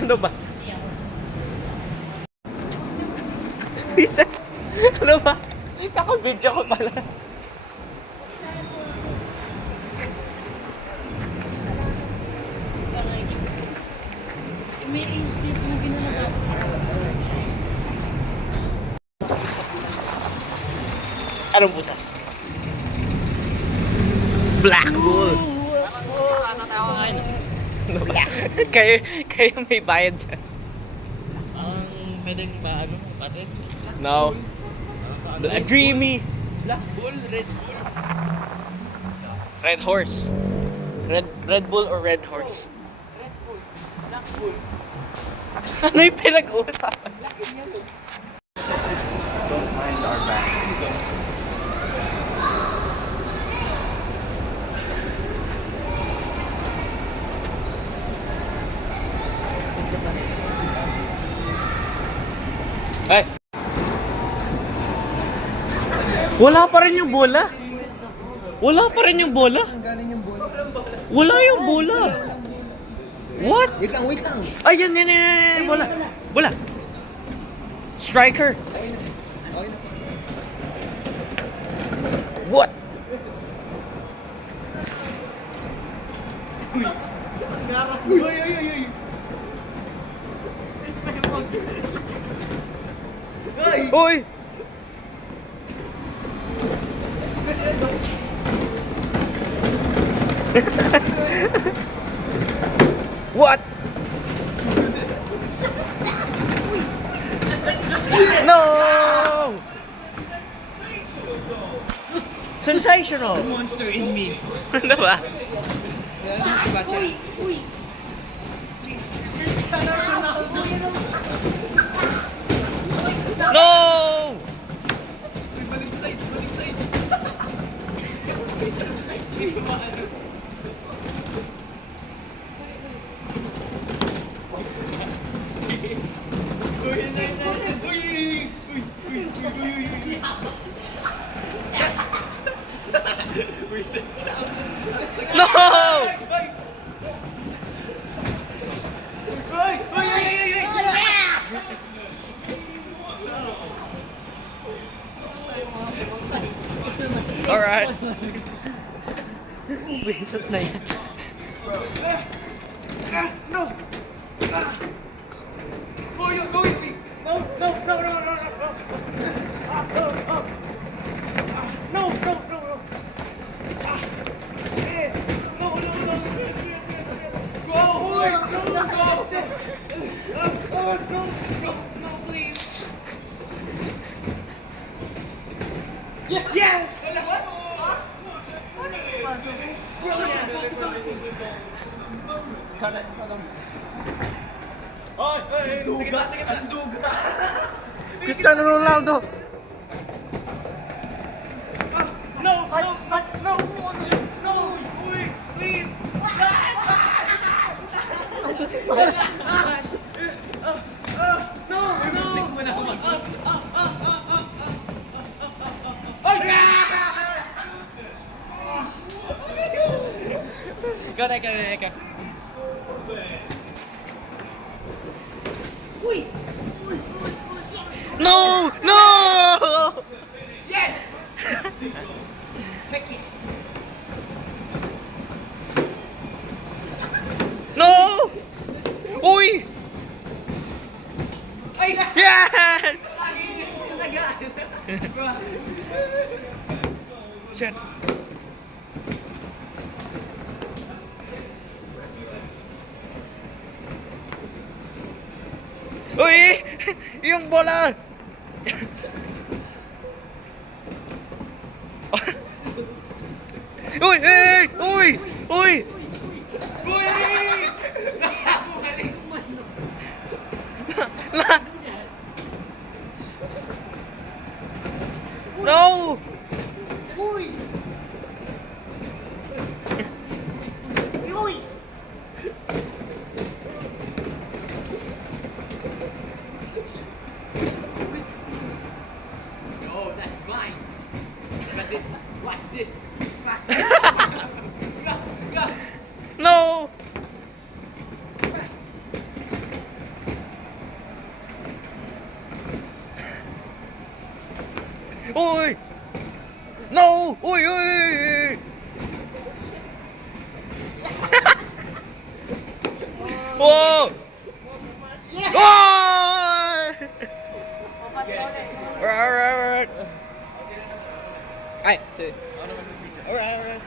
Ano ba? Isa. Ano ba? Kaka-video ko pala. May instant movie na naman. Anong butas? Black Bull. Ano ba? Kayo may bayad dyan. Pwedeng ba ano? Patent? No. Dreamy. Black Bull, Red Bull. Red Horse. Red Bull or Red Horse? Red Bull. Black Bull. Ano yung pinag-uusapan? Black and yellow. Don't mind our backs. Ay! Wala pa rin yung bola. Wala pa rin yung bola. Ang galing yung bola. Wala yung bola. What? Wait lang, wait lang. Ay, yan. Bola. Bola. Striker. Okay na. What? Uy. Uy! What? No! Sensational! The monster in me. Ano ba? Yan si Bache. No! Balik side. No! Alright. Wisat na yan. No! Oh, you're going to me! No! No! Eh, no! Go! No, please! Yes! What? Sige na. Duga! Cristiano Ronaldo. No! Uy, please! Ika. No! Yes! Make it! No! Uy! Ay! Yes! Talaga! Shit. Uy! Yung bola! Uy! Uy! Uy! No! Uy! Uy! No, that's mine. this. Watch this. Pass. Go. Go. No! Uy! No! Uy, uy, uy! Whoa! Yeah. Oh! Alright. Ay, sige. Alright.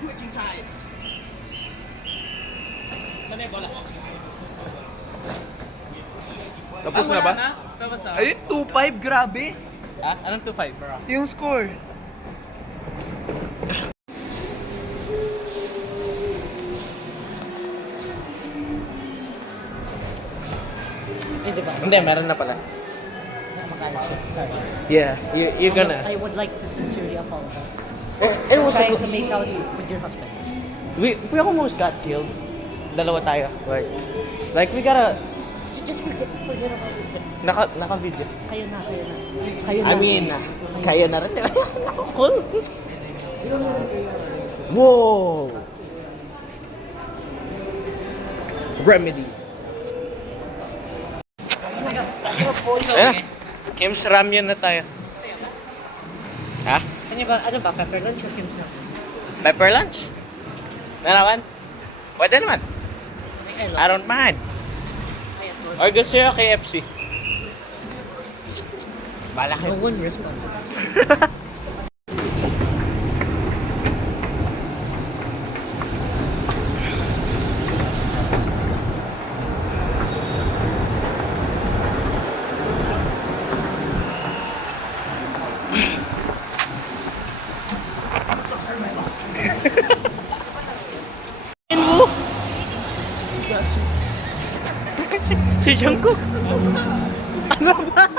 Switching sides. Saan yung bola ko? Tapos na ba? Tapos na. Ayun, 2-5, grabe. Ah, anong 2-5, bro? Yung score. Hindi ba? Hindi, meron na pala. Sorry. Yeah, you're gonna. I would like to sincerely apologize. It was a Trying to good. make out with your husband. We almost got killed. Dalawa tayo. Like we gotta. Just forget about it. Naka-video. Kayo na. Kayo na. I mean, kayo na rin. Cool. Whoa! Remedy. Oh my God. Ayan. Kim's Ramyun na tayo. Ha? Saan niyo ba, ano ba, pepper lunch or Kim's Ramyun? Pepper lunch? Nanawan? Pwede naman. I don't mind. Or gusto nyo KFC? Bala No kayo. one responded. Mo? Si Jungkook? Ano ba?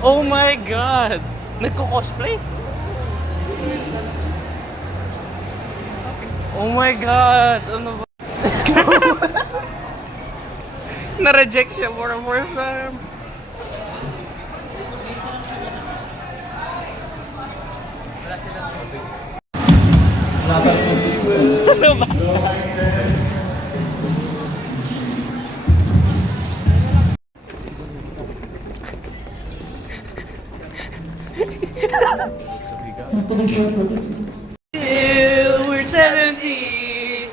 Oh my God! Nagko-cosplay? Oh my God! Ano ba? Na-reject siya for a first time. Ano ba? Till we're 70,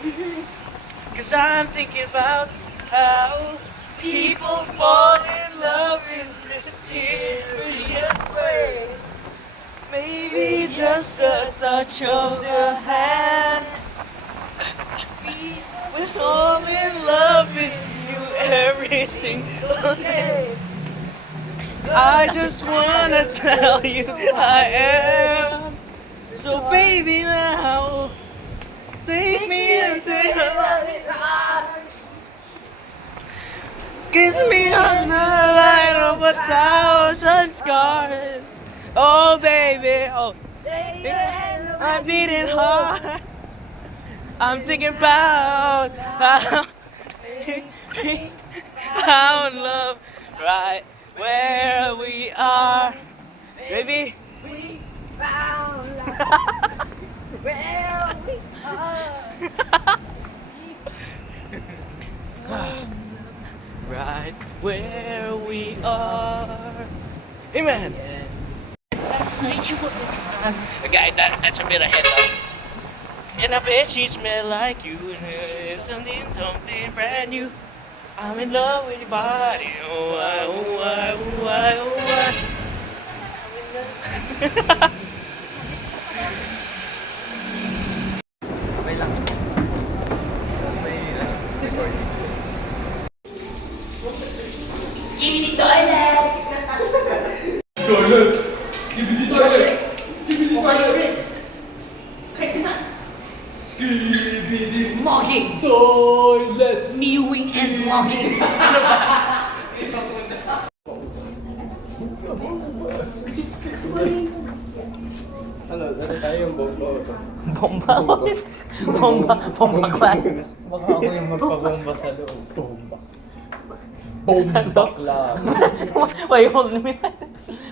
'cause I'm thinking about how people fall in love in mysterious ways. Maybe just a touch of their hand. We fall in love with you every single day. I just wanna tell you I am. So baby now, take me into your loving arms. Kiss me on the light of 1,000 scars. Oh baby, oh, I'm beating hard. I'm thinking about how in love right where we are, baby. We found where we are. Right where we are. Amen. Last night you were... Okay, that's a bit ahead though. And I bet she smell like you and her something brand new. I'm in love with your body. Oh, I, oh, I, oh, I, oh, I. Mogging! Toilet! Mewing and mogging! Ano tayo yung bomba? Bomba? Bomba? Bomba clan? Baka ako yung magpabomba sa loob. Bomba. Bakla. Why you holding me?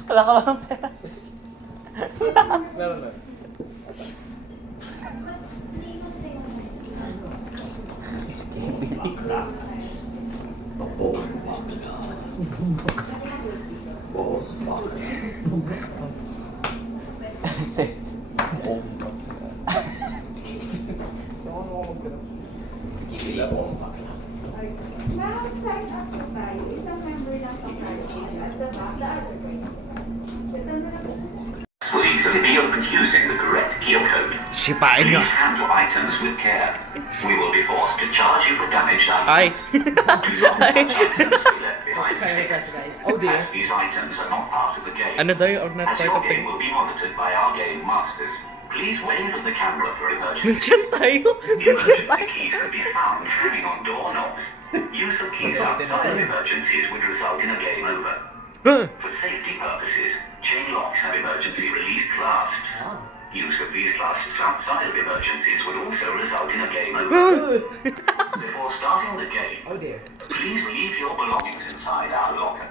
Wala ka bang pera? Meron na. Say. Ma'am, sign up po tayo. Isang member lang sa package. At the back, the other way. Please appeal using the correct key code. Sipain Please handle items with care. We will be forced to charge you for damaged Ay. items. Do not touch items left behind Guys. stick. Oh dear. As these items are not part of the game. Ano daw yung not As part your of the... game will be monitored by our game masters. Please wave at the camera for emergency. Nandiyan tayo. Nandiyan Emergency tayo. keys can be found hanging on doorknobs. Use of keys outside of emergencies would result in a game over. Huh? For safety purposes, chain locks have emergency release clasps. Use of these clasps outside of emergencies would also result in a game over. Before starting the game, please leave your belongings inside our locker.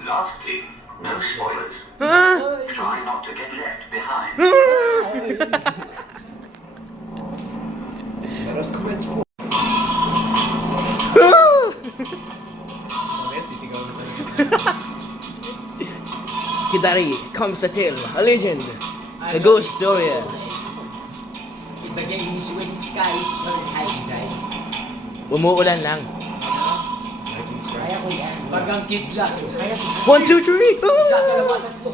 Lastly, no spoilers. Huh? Try not to get left behind. Meron comments po. Mamaya sisigaw na tayo. Hidari comes a tale, a legend, a ghost story. The game is when skies turn high side. Umuulan lang. Kaya ko yan. Pag ang kidlat. Kaya ko. 1, 2, 3. Isa, dalawa, tatlo.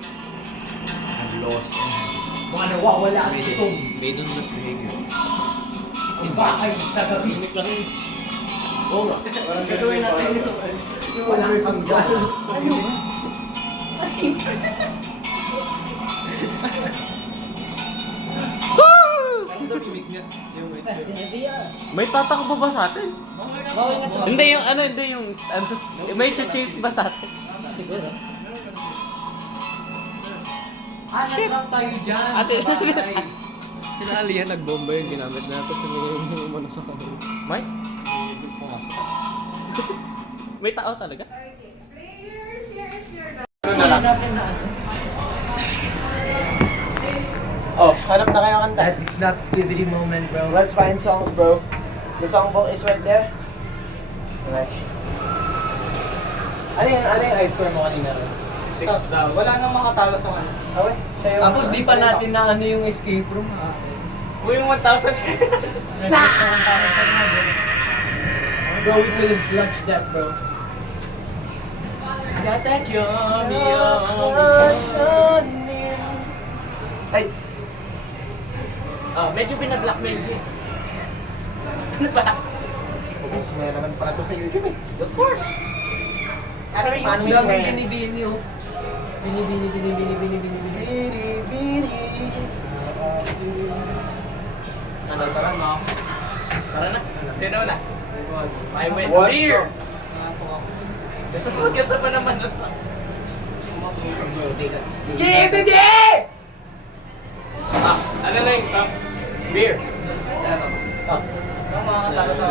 I'm lost. Mga nawawala ang itong. Maidenless behavior. Bakay sa gabi. Oo nga. Parang Gagawin natin yung walang hanggan. Ano? Parang namimik niya. Yung wait. Serious. May tatakbo ba sa atin? Bawal nga to. Hindi yung ano, hindi yung ano. May chase ba sa atin? Siguro. Nag-drop tayo dyan Ate. sa bahay. Sila Alihan nagbomba yung ginamit na tapos may umano sa kanila. May? May pumasok. May tao talaga? Okay. Players, here's your Wala natin na ano. Oh, hanap na kayo kanta. That is not Stevie moment, bro. Let's find songs, bro. The songbook is right there. Like. Ano yung high score mo kanina? 6 daw. Wala nang makatalo sa ano. Okay, siya yung... Tapos di pa natin na ano yung escape room. O yung 1,000 Bro, we could have clutched that, bro. Got that yummy, Ay, medyo pinablockmail siya. Ano ba? gusto mo naman pala to sa YouTube eh. Of course. Ay, paano Ang yung dami friends? binibini, oh. Binibini. Ano, tara na. Tara na. Sino na? I went What's beer. up? Kasama naman na. Skibidi! Ano na yung song? Beer. Ang makakatalo sa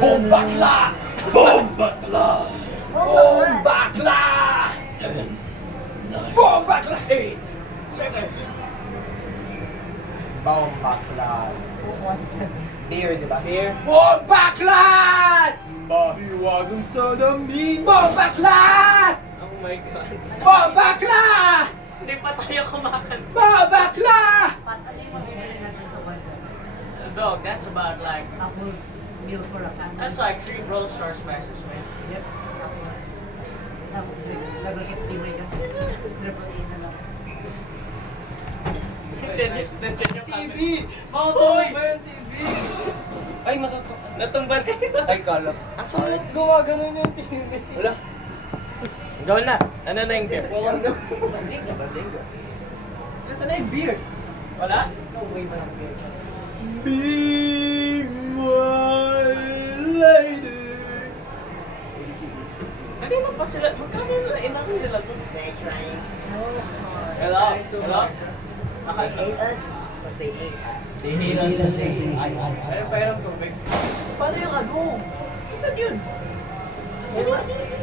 Boom bakla! Boom bakla! Boom bakla! Boom bakla! 8, 7, Boom bakla. 1, 7. Beer, di ba? Beer. Boom bakla! Mahiwagang sa daming. Boom bakla! Oh my God. Boom bakla! Hindi pa tayo kumakan. Boom bakla! Dog, that's about like, Meal for a family. that's like 3 Brawl Stars matches, man. Yep. Tapos, isang lagay ka sa teammate kasi triple A na lang. TV! Mautuloy ba yung TV? Ay, matutok. Natumba na yun. Ay, kala. Bakit gumaganon yung TV? Wala. Gawin na. Ano na yung beer? Walang daw. Basig na. Nasaan na yung beer? Wala? No way ba ng beer? Be my lady. Kanina pa sila, magkano nila inang nila to? They're trying so hard. Hello? Hello? They hate us. because they hate us. They hate us na saying ay. Ayun pa yung tubig. Paano yung ano? Saan yun?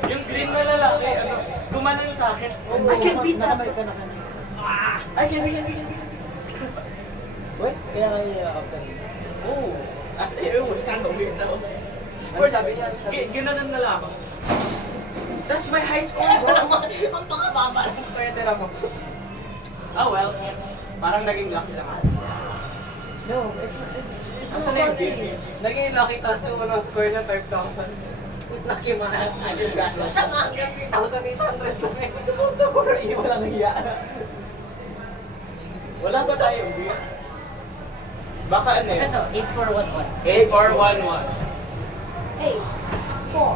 Yung green na lalaki, ano, gumanon sa akin. I can beat that. Nakamay ka na kanina. I can beat. Wait, kaya nga yung ka rin. Oh, it was kind of weird though. First, ginanon na lang ako. That's my high school, bro. Ang pakababa ng square tira mo. Oh well, parang naging lucky lang ako. No, it's Asan na yung game? Naging lucky taas yung unang score niya 5,000. Lucky man, I just got lost. Siya nga hanggang 3,800 lang eh. Tumuturo, iwan lang hiya. Wala ba tayong beer? Baka ano yun? Ito, 8411. 8411. 8, 4,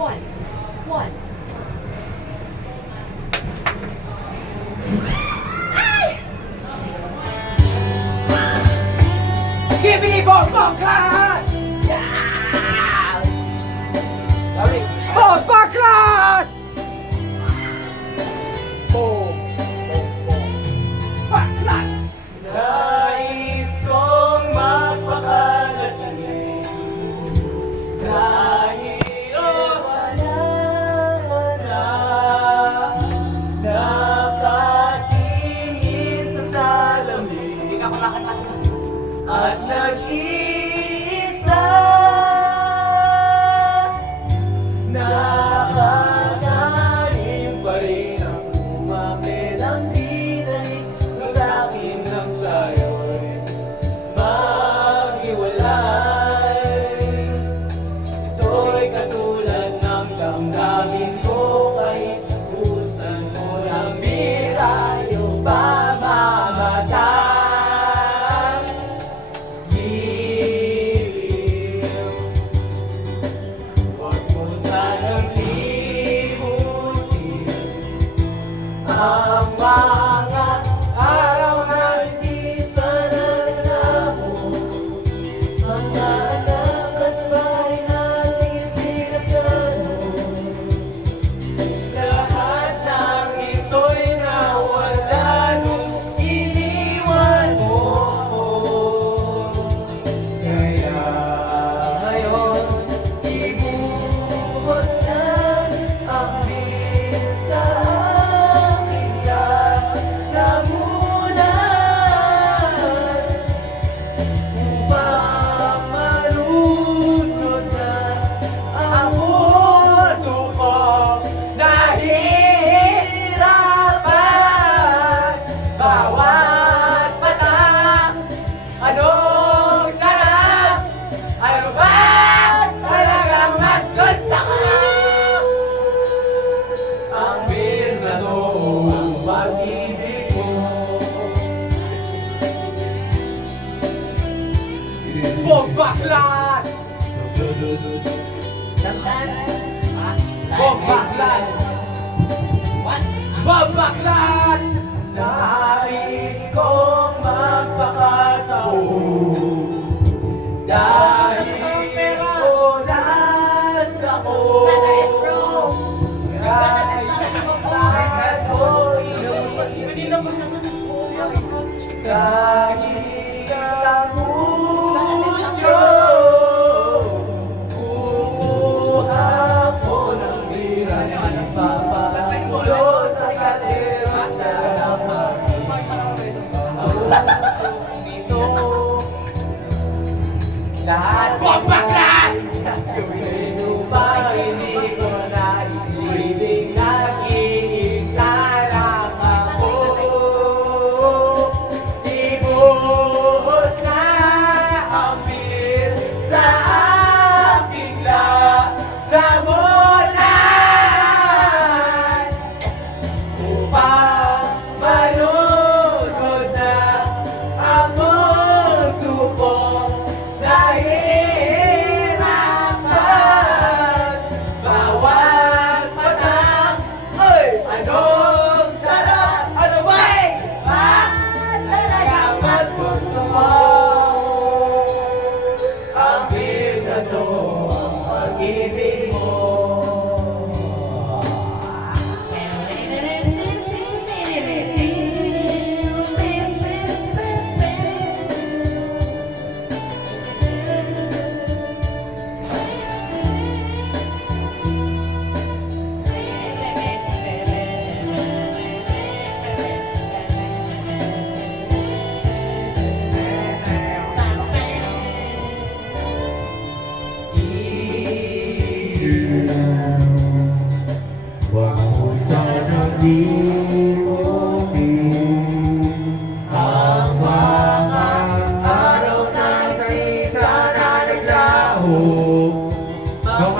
1, 1. Skibbity bomb baklan! Sorry. Bomb baklan! Baklan! Nais kong magpakalasing dahil wala na nakatingin sa salamin. Hindi ka kumakanta. At nag-iisa nakakanin pa rin ang umapit ang binalik sa akin ng tayo'y maghiwalay. Ito'y katulad ng damdamin ko kahit busan mo ng bira yung pamamatay. Huwag mo sanang limutin ang mga araw na hindi sana namo. Mga anak at bahay natin pinagano. Lahat ng ito'y nawala nung iniwan mo ako. Kaya ngayon, ibuhos na ang bilis sa aking lalamunan. Upang malunod na ang puso ko nahihirapan. Bawat patak, anong sarap, ano ba talagang mas gusto ko? Ang verdadong pag-ibig mo. Bomb baklan! Bomb baklan! What? Bomb baklan! Nais kong magpakasabog dahil ulan ako. Kahit hindi na pa siya kahit ang mucho, kukuha ko ng bira na papagulo sa kalero.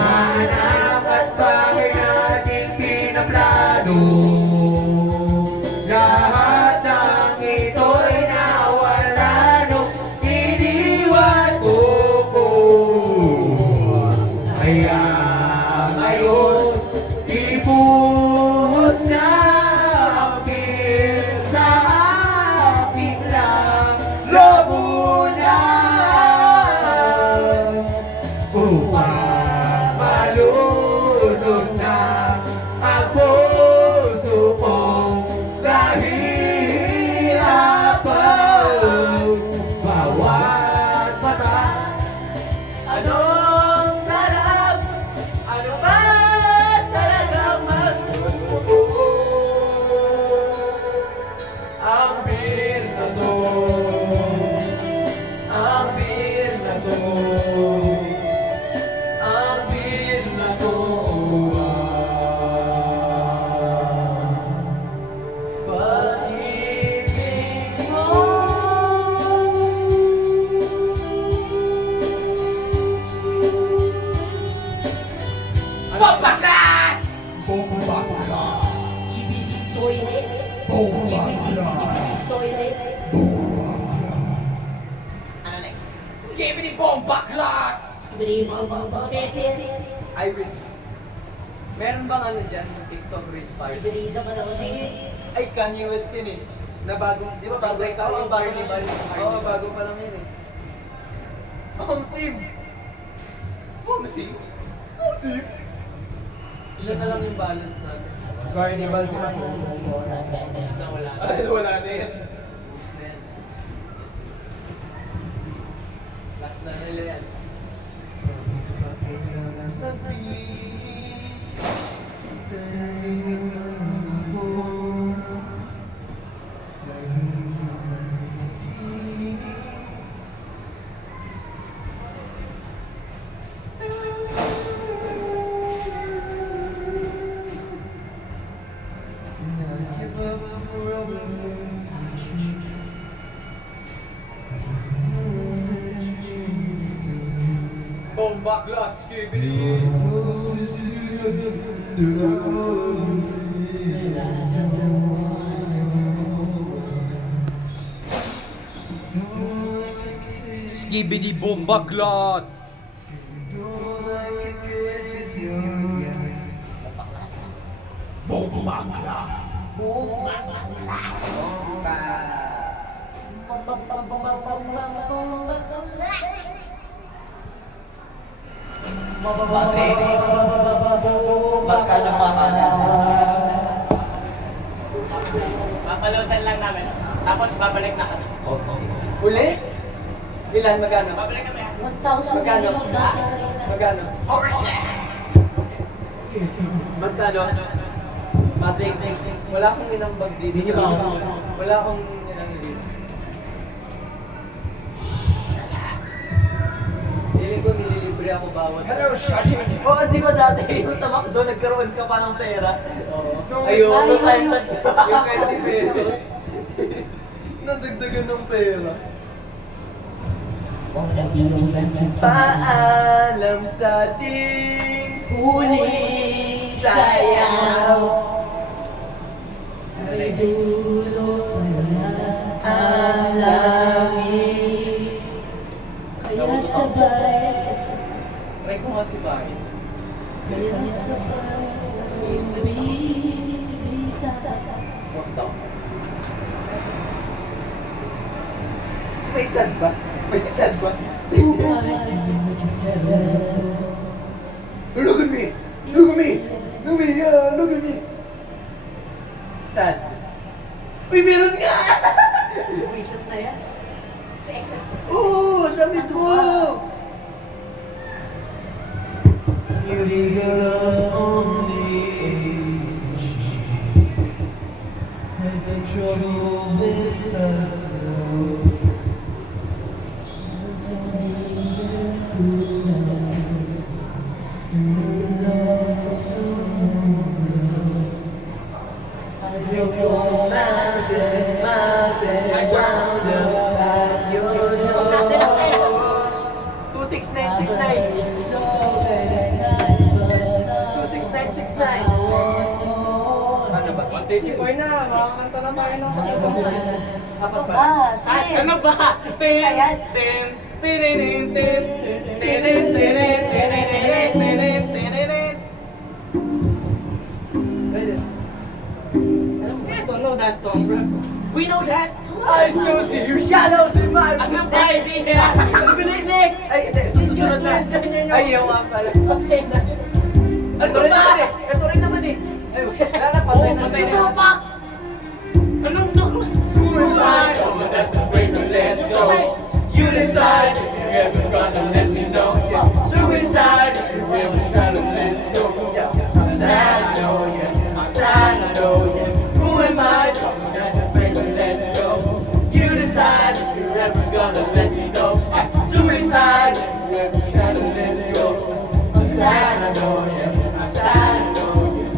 anak at bahay natin pinaplano. Lahat ng ito'y nawala nung iniwan ko. Kaya ngayon, ibuhos na ang pil sa aking lang lamunan. Upang malunod na ang puso kong nahihirapan. Bawat mata, anong sarap, ano ba talagang mas gusto ko? Ang bir na to, ang bir na to, ang bir na to. Pag-ibig mo. Bombaklat! Bombaklat! Toilet. Toilet. Ano next? Skibidi bombaklat! Skibidi bong beses. Iris. Meron bang ano dyan? TikTok Reels Party? Skibidi naman ako Ay, Kanye West yun eh. Na bago, di ba bago? Like, Oo, yung bago Carnival, na yun. yung Oo, Carnival. bago pa lang yun eh. Sim! Sim? Sim? Ilan na lang yung balance natin? Carnival ko lang. Tapos na wala. Ay, wala na yan. Tapos na yan. Last na nila yan. Bombaklat, skibidi! Skibidi bombaklat! Magkano makana? Papalotan lang namin. Tapos babalik na kami. Ulit? Ilan? Magkano? Babalik kami. 1,000 Magkano? sila dati kanina. Magkano? Magkano? Patrick, wala akong inambag dito. Hindi niyo ba ako? Wala akong inang dito. Feeling ko nililibre ako bawat. Hello, Shaggy! Oo, di ba dati yung sa McDo nagkaroon ka pa ng pera? Ayun, Nung time na yung 20 pesos. nadagdagan ng pera. Paalam sa ating huling sayaw. Ay dulo Ang langit. kaya't sabay Try ko nga si Barry. kaya't sabay bibita. What daw? May sad ba? May sad ba? Bukas Look at me! Look at me! Look at me! Yeah, look at me! Sad. Uy, meron nga! Reset na yan. Si XXX. Oo, siya mismo! Beauty girl only had some trouble with herself. Your miles and miles and round about your door. 26969. So many times 84 na, makakanta na tayo ng Apa ba? Sin. Ano ba? Tin, Ayan. tin, tinirin, tin, tinin, tinin, tinirin, tinin, tinirin. I don't know that song, bro. We know that. I still see your shadows in my Ano ba idea? Ano ba yung next? Ay, hindi. Susunod na. Ay, yung nga pala. Patay na. Ito rin naman eh. Ito rin naman eh. Ay, wala na, patay na. patay na. Ito pa! Anong to? Who am I? Someone that's afraid to let go. You decide if you're ever gonna let me know. Suicide if you ever try to let go. I'm sad, I know, yeah. I'm sad, I know, yeah. Who am I? Someone that's afraid to let go. You decide if you're ever gonna let me know. Suicide if you ever try to let go. I'm sad, I know, yeah. I'm sad, I know, yeah.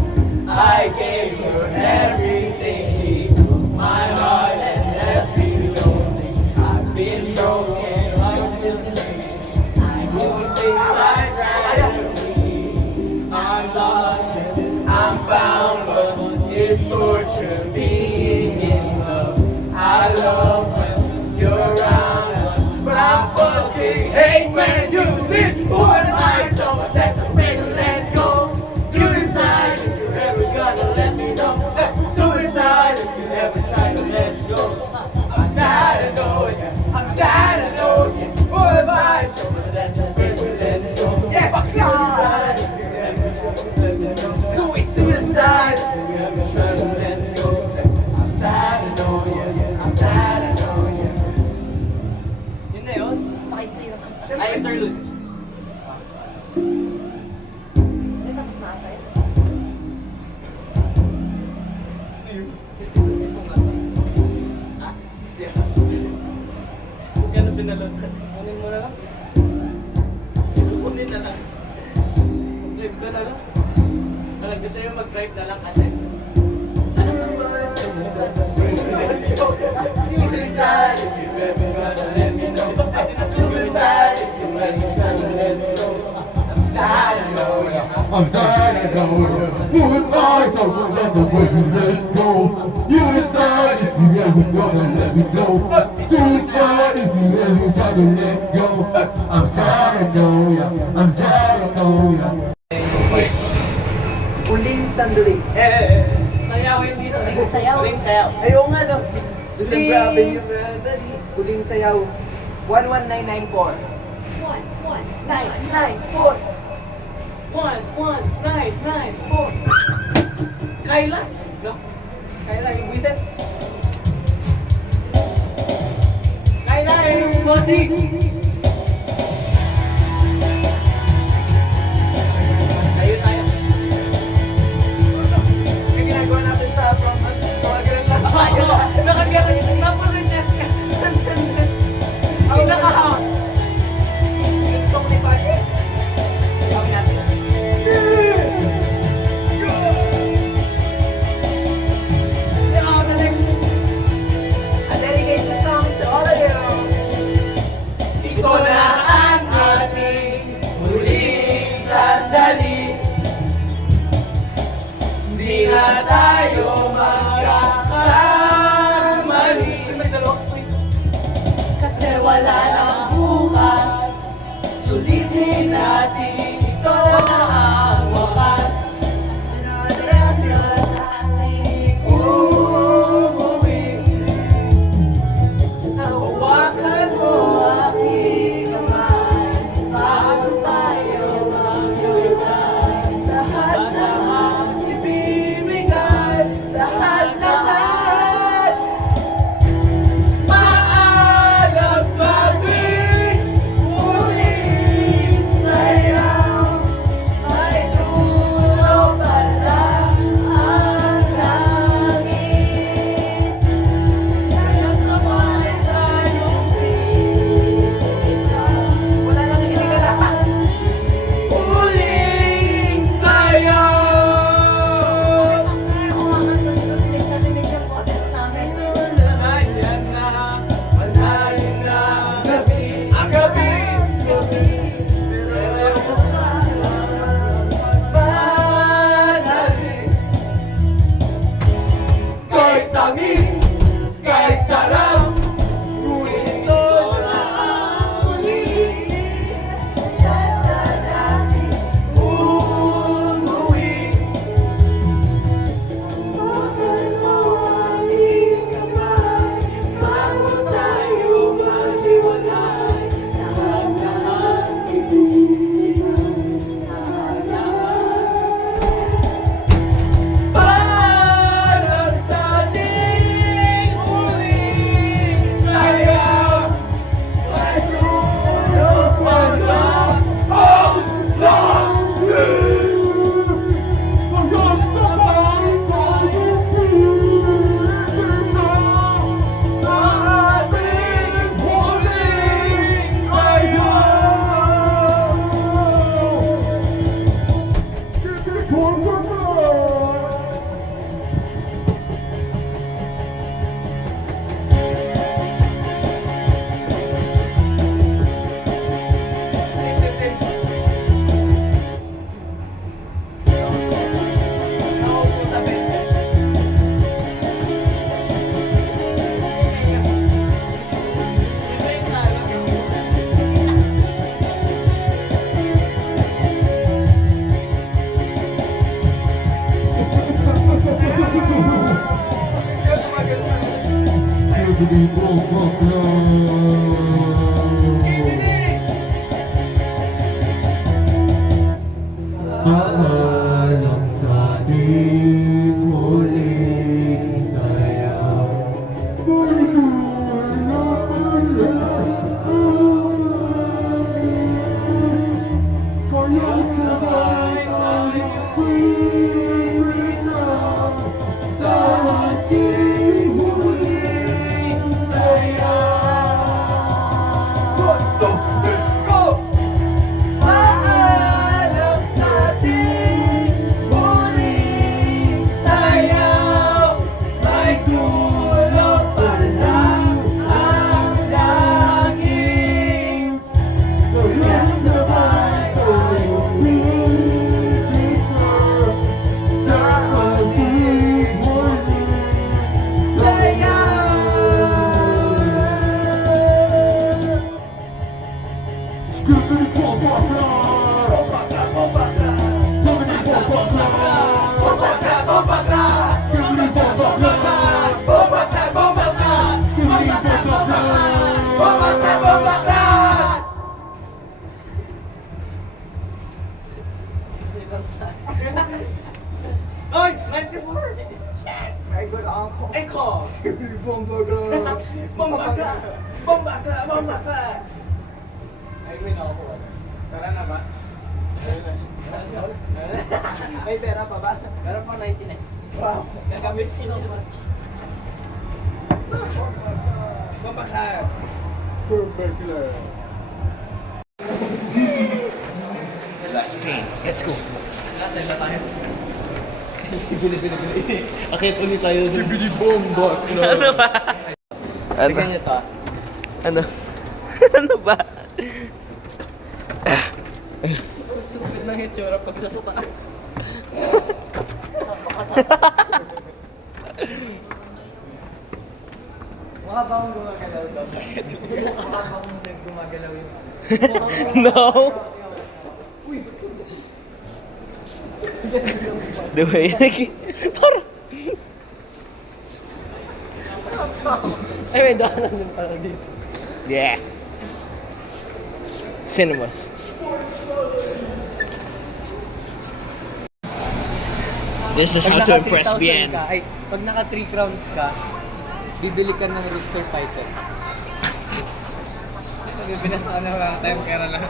I gave her everything. She took my heart and left me lonely. I've been broken, I'm still bleeding. I won't decide randomly. I'm lost and I'm found, but it's torture being in love. I love when you're around, but I fucking hate when you leave. Who am I? Someone that's afraid to let go. You decide if you're ever gonna let me know. Suicide if you ever try to let go. I'm sad, I know, yeah. I'm sad, I know, yeah. Who am I? Someone that's afraid to let go. Yeah, fuck suicide if you ever try to let me know. Suicide if you ever try to let go. I'm sad, I know, yeah. I'm sad, I know, yeah. Yun na yun? Pakiclear ang kanta. Ay, interlude. Hindi tapos na ata yun. Ha? Ganun pinalot. Kunin mo na lang. Kunin na lang. Drive ka na lang. Parang gusto nyo mag-drive na lang kasi. Ano You decide if you ever gonna let me know. Suicide if you ever try to let me go. I'm sad, I know, yeah. I'm sad, I know, yeah. Who am I? Someone that's afraid to let go. You decide if you ever gonna let me go. Suicide if you ever try to let go. I'm sad, I know, yeah. I'm sad, I know, yeah. Uling sandali. Sayawin dito. Sayaw. Uling sayaw. Ayaw nga no. December Avenue. Uling sayaw. 11994. 994. 11994. Kailan? No? Kailan yung wiset? Kailan? Bossing! Sayo tayo. Yung ginagawa natin sa prom, mga ganun lang. Oo, nakagaling. Naparenyas ka. Pinakahawak. TikTok ni Pati. Sabi natin. I dedicate this song to all of you. Ito na ang ating huling sandali. Di na tayo magkakamali. Kasi wala nang bukas. Sulitin natin ito na ang wakas. Ating umuwi. Hawakan mo aking kamay bago tayo maghiwalay. Lahat-lahat ibibigay. Lahat-lahat maalam sa Skibidi bomba Alam sa ating muling sayaw. Kaya sabay tayong pumina sa ating muling sayaw. 1, 2, 3, go! Paalam sa ating muling sayaw. May tulog pa lang ang langit. Kaya sabay tayong lilito sa ating muling sayaw. Skibidi bomba Oy! 94! Ay, good ako. Echo! Skibidi bomba ka. Bombakla! Bombakla! Bombakla! Ay, win ako. Tara na ba? May pera pa ba? Meron pang 99. Wow. Gagamit sino ba? Bombakla! Perfect lang. Last game. Let's go. Last na tayo. Akit ulit tayo. Skibidi bomba ka. Ano ba? Ano? Tingnan niyo to. Ano? Ano ba? Stupid lang yung tsura pag nasa taas. Mukha ba akong gumagalaw daw? Mukha ba akong gumagalaw yung No! The way parang Ay, may daanan din pala dito. yeah. Cinemas. This is how to impress Bien. Ay, pag naka 3 crowns ka, bibili ka ng Rooster Python. Binasaan na lang tayong pera lahat.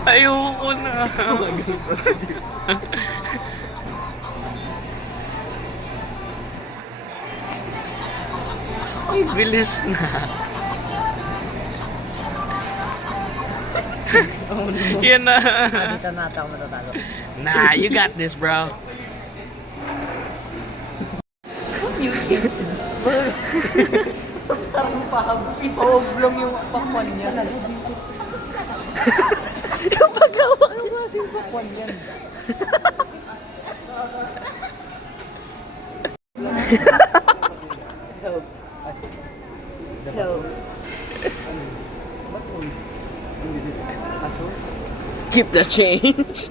Ayoko na. Ay, bilis na. Yan na. Dito na ata ako matatago. Nah, you got this, bro. Oblong yung pakwan niya. Yung paghawak. Ano ba yung pakwan yan? Keep the change.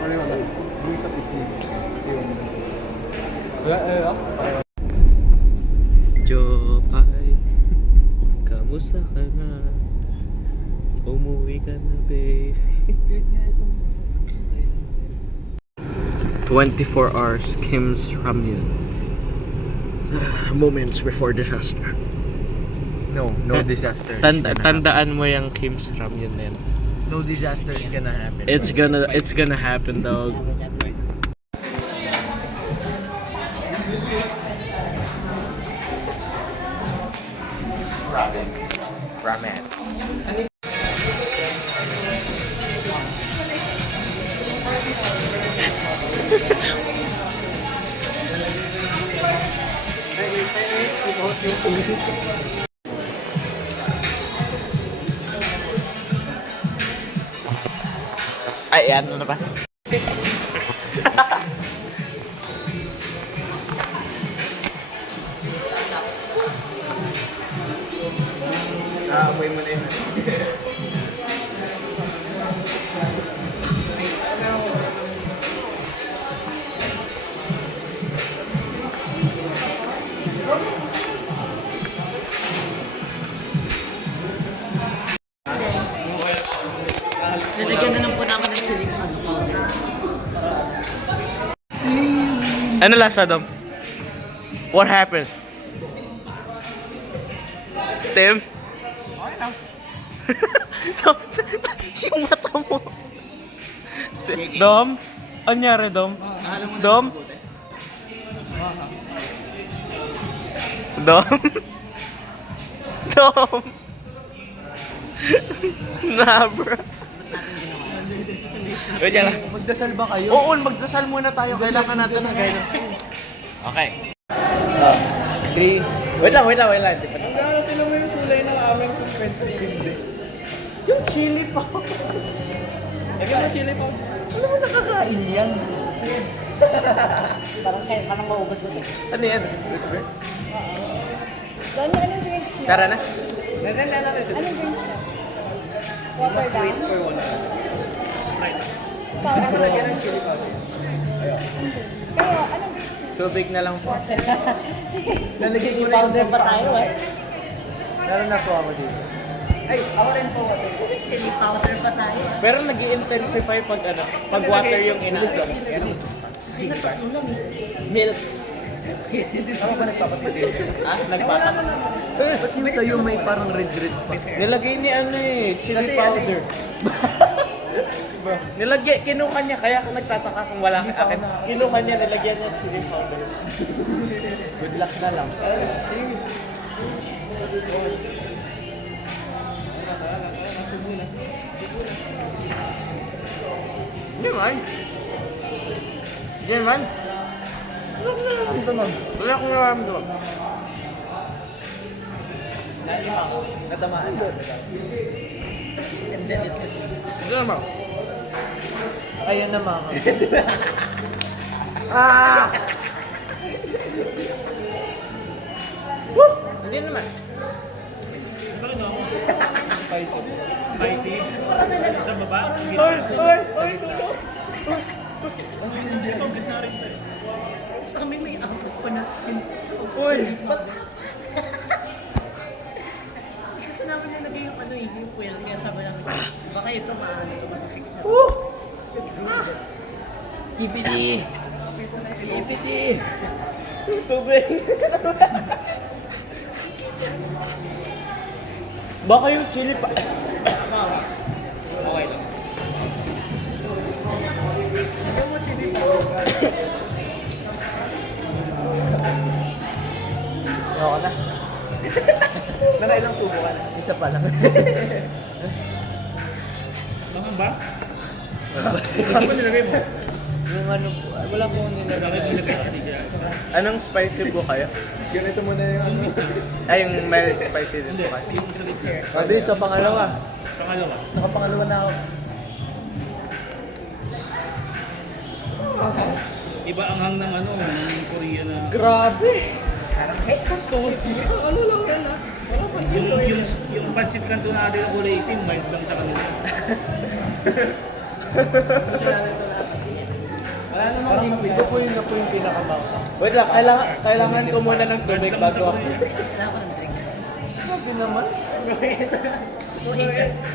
Ano yung lang? Buwi sa pisngi. Jopay, kamusta ka na? Umuwi ka na, babe. 24 hours Kim's Ramyun. Moments before disaster. No disaster. Tandaan mo yung Kim's Ramyun na yan. No disaster is gonna happen. It's gonna happen, dog. Ramen. Ay, ano na ba? Aamoy mo na yun. Ano lasa, Dom? What happened? Tim? Dom, yung mata mo. Dom? Anyari, Dom? Dom? Dom? Dom? Nah, bro. Wait lang. Magdasal ba kayo? Oo, magdasal muna tayo. Kailangan natin ng guidance. Okay. 3. Wait lang. Ang gano'n sila mo yung kulay ng aming suspension hindi. Yung chili pa. Lagyan mo chili pa. Alam mo, nakakain yan. Parang maubos mo ito. Ano yan? Anong drinks niyo? Tara na. Anong drinks niyo? Water Wait down? for 1 hour. Powder. Lagyan ng chili powder. Kayo, anong drinks niyo? Tubig na lang po. Nalagyan ko Chili na powder pa tayo eh. Meron na po ako dito. Ay, ako rin po water. Chili powder pa tayo. Pero nag-i-intensify pag ano, pag water yung inaano. Milk. Ako ba nagpapatid? Ah, nagpatak. Ba't yung sa'yo may parang red pa? Nilagay ni ano eh, chili Kasi powder. Nilagay, kinuha niya, kaya ako nagtataka kung wala kay akin. Kinuha niya, nilagyan niya chili powder. Good luck na lang. Hindi man. Hindi man. Wala akong nararamdaman. Natamaan doon. Hindi naman. Ayan na mga. Hindi naman. Oy, tulog. Sa kami may outfit pa na skins. Uy. Kasi namin nilagay yung ano yung fuel. Kaya sabi namin, baka ito ma-fix siya. Skibidi. Skibidi. Tubig. Baka yung chili pa... Okay lang. Ako na. Nakailang subo ka na? Isa pa lang. Naman ba? Ano ba nilagay mo? Yung ano po, wala po akong Bakit nilagay. nilagay ka dito? Anong spicy po kayo? Ganito muna yung ano. Ay, yung mild spicy din po kayo. Pwede sa pangalawa. Pangalawa. Nakapangalawa na ako. Iba ang hang ng ano, ng Korea na... Grabe! Ano lang yan ah. Wala pa Yung pancit canton na natin na kulay itim, mild lang sa kanila. Wala namang ito po yung pinakabaw. Wait lang, kailangan ko muna ng tubig bago ako. Wala ko ng drink. Sabi naman.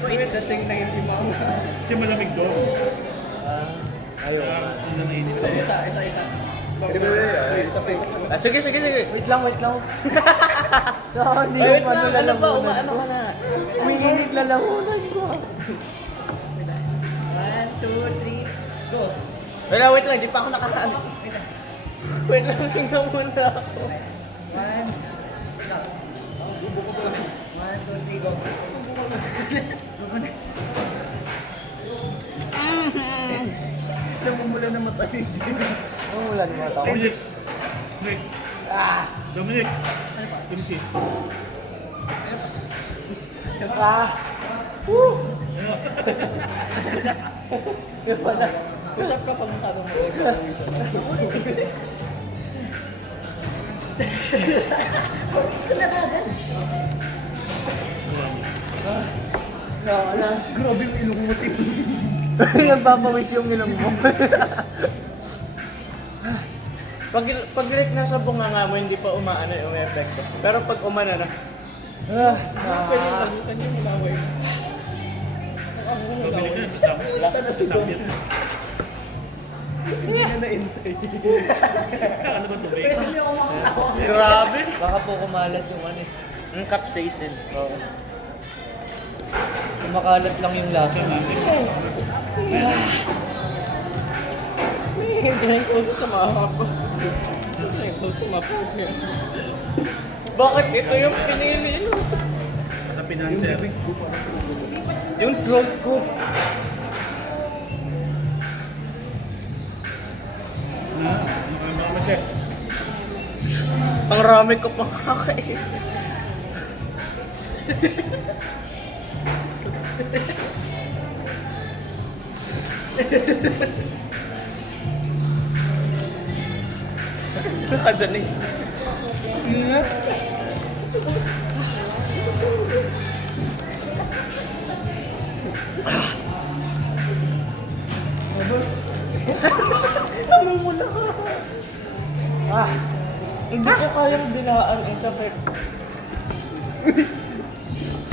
Wait, dating na hindi mo. Kasi malamig doon. Ayaw. Ano na init. Isa. Ah, sige. Wait lang. Hindi Wait yung lang, ano ba? lalamunan Umaano ko. ka na? Umiinit lalamunan ko. 1, 2, 3, go. Wait lang, di pa ako nakakaano. Wait lang, tingnan muna ako. 1, stop. 1, 2, 3, go. Namumula na matay. Namumula na matay. Dominic! Dominic! Kimchi. Usap ka pag masyadong Grabe yung ilong mo, Tim. Nagpapawit yung ilong mo. Pag nasa bunganga mo, hindi pa umaano yung epekto. Pero pag umano na, pwede yung lagutan yung ilaway. Dominic na, sasama. Hindi na na-intay. Ano ba tubig? Hindi ako makatawa. Grabe. Baka po kumalat yung ano eh. Ang capsaicin. Oo. Kumakalat lang yung lasa. Hindi na yung sa mahaba. Bakit ito yung pinili mo? Sa pinanser. Yung throat ko. Ang rami ko pang kakain. Nakadali. Ingat. Namumula ka. Hindi ko kayang dilaan ang sakit.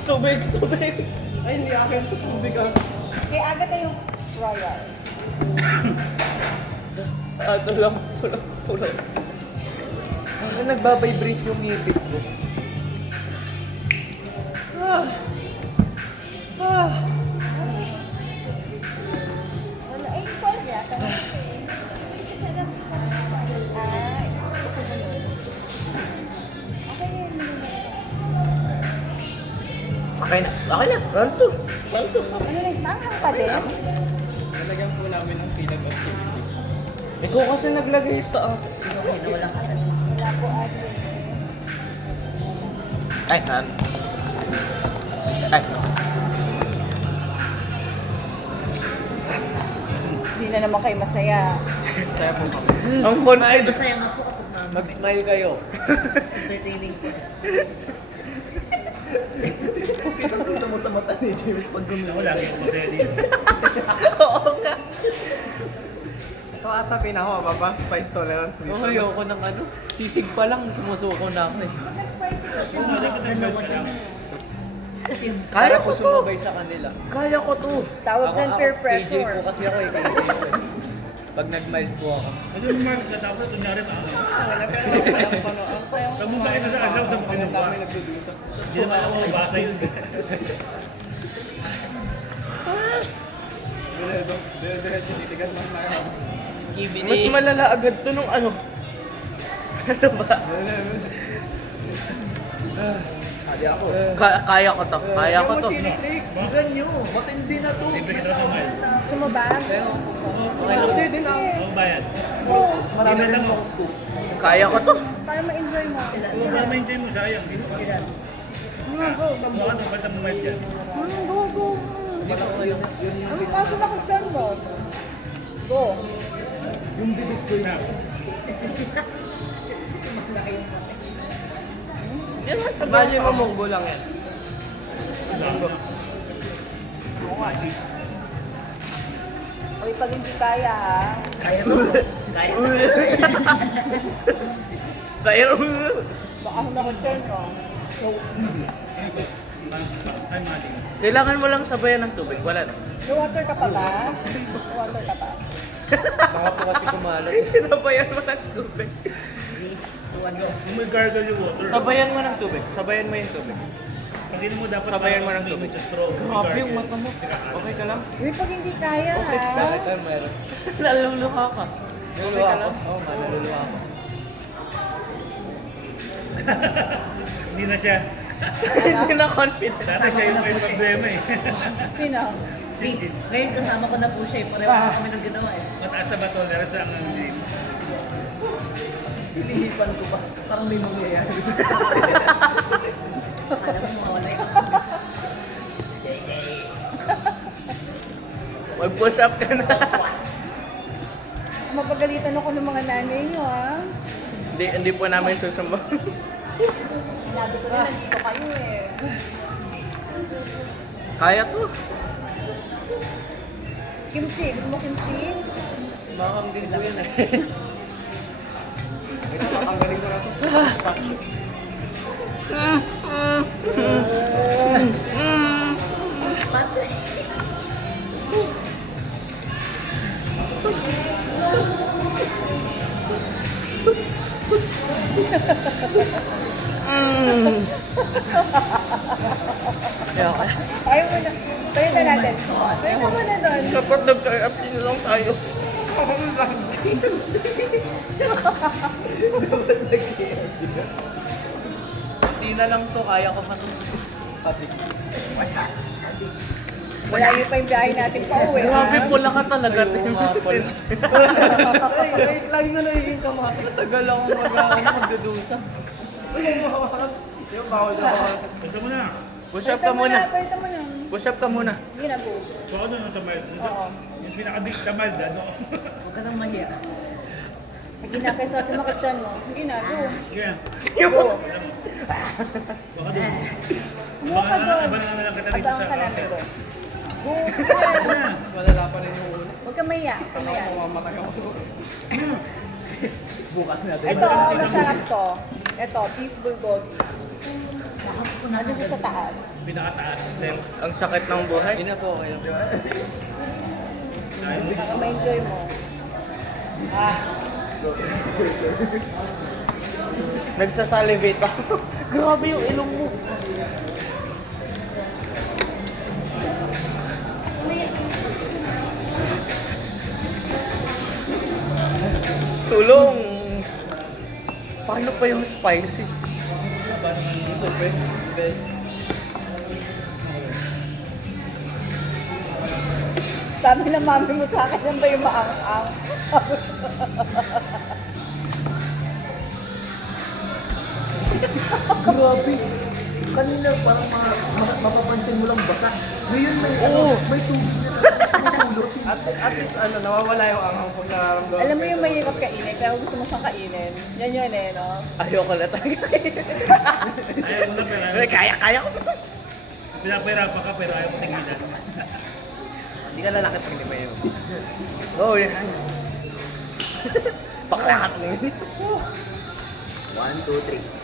Tubig, tubig. Ay, hindi akin sa tubig ah. Kaya agad yung royal. Tulong, tulong, tulong. Ang nagbabibrate yung ngipin ko. Wala, eh, call niya. Kasi alam ko sa gusto mo nun. Okay na yun. Okay na, okay na. Round 2. Round 2. Ano na, manghang pa din? Nalagyan po namin ng peanut of chili. Ikaw kasi naglagay sa akin. Wala po ate. Ay, han. Ay, Hindi na naman kayo masaya. Saya po kami. ang confident. Masaya nga po kapag na Mag-smile kayo. entertaining po. Kita mo sa mata ni James pag Ako lagi ako masaya dito. Oo nga. Ito ata pinakamababa, spice tolerance dito. Oh, ayoko ng ano. Sisig pa lang, sumusuko na ako eh. Kaya ko Para po to. sumabay sa kanila. Kaya ko to. Tawag Ako- ng ako, peer KJ pressure. po kasi ako eh. KJ po eh. Pag nag-mild po ako. Ano yung mark na tapos kunyari pa ako. Pumunta kayo sa alaw sa pinuba. Hindi naman ako mabasa yun. Mas malala agad to nung ano. Ano ba? Hadi ako. Kaya ko to. Kaya ko to. Bigan nyo. Matindi na to. Libre kita sa mile. Sumabaan. Okay lang. Hindi din ako. Ako bayad. Marami Libre rin lang ako ako. scoop. Kaya ko to. Para ma-enjoy mo. Kung ba ma-enjoy mo, sayang. Go. Baka nung basta mobile dyan. Go, go. Ano kaso na kung dyan mo? Go. Yung bibig ko yun. Bali mo munggo lang yan. Uy, pag hindi kaya ha. Kaya. Baka humakot mo. So easy. Ay, mali. Kailangan mo lang sabayan ng tubig. Wala na. May water ka pa ba? May water ka pa? Baka po kasi kumalat eh. Sinabayan mo ng tubig. Kung may gargle yung water. Sabayan mo ng tubig. Sabayan mo yung tubig. Pag mo dapat Sabayan mo ng may tubig. sa straw. Grabe yung mata mo. Okay ka lang? Uy, pag hindi kaya ha. Ito meron. Naluluha ka. Naluluha ako. Oo nga, naluluha ako. Hindi na siya. Hindi na confident. Dati siya yung may problema eh. Sino? Ngayon kasama ko na po siya eh. Pareho na kami ng ginawa eh. Mataas sa ba tolerance ang game? Hinihipan ko pa. Parang may mangyayari. Akala mo mawala yun. Mag-push up ka na. Mapagalitan ako ng mga nanay niyo ha. Hindi po namin susumba. Sinabi ko na nandito kayo eh. Kaya to. Kimchi, gusto mo kimchi? Makakam din po yan eh. Ang galing ko na to. Ayoko. Ayaw mo na. Tayo na natin. Tayo ka muna doon. Dapat nagka-up din lang tayo. Hindi na lang to, kaya ko pa to. Malayo pa yung biyahe natin pa uwi. Grabe, pula ka talaga. Lagi nga nagiging kamati. Tagal akong magdudusa. Yung bawal na. Ito mo na. Push up ka muna. Pwede mo na. Push up ka muna. Yun na po. So ano yung sa mild? Oo. Yung pinaka-big sa mild, ano? Huwag ka nang mahiya. Hindi na kayo sa makatsan mo. Hindi na. Go. Sige. Go. Baka doon. Kumuha ka doon. Abangan na lang kita rito Abangan sa ka namin doon. Go. Malala pa rin yung ulo. Huwag ka mahiya. Huwag ka mahiya. Mamamatay ako. Bukas natin. Ito, masarap to. Ito, beef bulgogi. Nakapunan Ano siya sa taas? Pinaka-taas. Left. Ang sakit ng buhay. Hindi na po kayo. Baka ma-enjoy mo. Ah, Nagsasalivate ako. Grabe yung ilong mo. Tulong! Paano pa yung spicy? sabi ng mami mo sa akin, yan ba yung maang-ang? Grabe. Kanina parang mapapansin mo lang basa. Ngayon may Oo. may tubig na natulog. At least nawawala yung anghang pag nararamdaman. Alam mo yung mahirap kainin, pero gusto mo siyang kainin. Yan yun eh, no? Ayoko na talaga. Ayaw mo na pero Kaya ko pa to. pinapahirapan ka pero ayaw mo tingilan. Hindi ka lalaki pag hindi mayo. Oo, yan. Paklakat mo yun. 1, 2, 3.